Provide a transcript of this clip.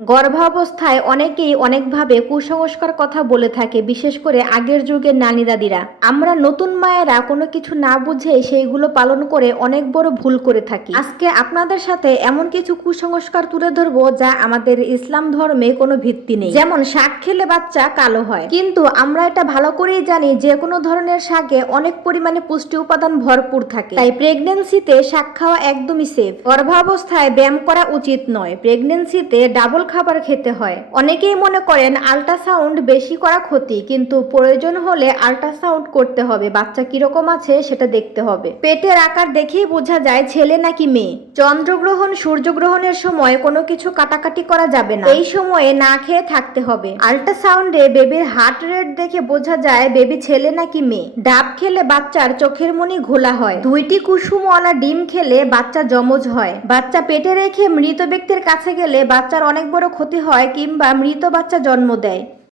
গর্ভাবস্থায় অনেকেই অনেকভাবে কুসংস্কার কথা বলে থাকে, বিশেষ করে আগের যুগের নানি দাদিরা আমরা নতুন মায়েরা কোনো কিছু না বুঝে সেইগুলো পালন করে অনেক বড় ভুল করে থাকি। আজকে আপনাদের সাথে এমন কিছু কুসংস্কার তুলে ধরবো যা আমাদের ইসলাম ধর্মে কোনো ভিত্তি নেই। যেমন শাক খেলে বাচ্চা কালো হয়। কিন্তু আমরা এটা ভালো করেই জানি যে কোনো ধরনের শাকে অনেক পরিমাণে পুষ্টি উপাদান ভরপুর থাকে। তাই প্রেগনেন্সিতে শাক খাওয়া একদমই সেফ গর্ভাবস্থায় ব্যায়াম করা উচিত নয়। প্রেগনেন্সিতে ডাবল খাবার খেতে হয়। অনেকেই মনে করেন আল্ট্রাসাউন্ড বেশি করা ক্ষতি, কিন্তু প্রয়োজন হলে আল্ট্রাসাউন্ড করতে হবে। বাচ্চা কীরকম আছে সেটা দেখতে হবে। পেটের আকার দেখেই বোঝা যায় ছেলে নাকি মেয়ে। চন্দ্রগ্রহণ, সূর্যগ্রহণের সময় কোনো কিছু কাটাকাটি করা যাবে না। এই সময়ে না খেয়ে থাকতে হবে। আল্ট্রাসাউন্ডে বেবির হার্ট রেট দেখে বোঝা যায় বেবি ছেলে নাকি মেয়ে। ডাব খেলে বাচ্চার চোখের মনি ঘোলা হয়। দুইটি কুসুমওয়ালা ডিম খেলে বাচ্চা জমজ হয়। বাচ্চা পেটে রেখে মৃত ব্যক্তির কাছে গেলে বাচ্চার অনেক বড় ক্ষতি হয় কিংবা মৃত বাচ্চা জন্ম দেয়।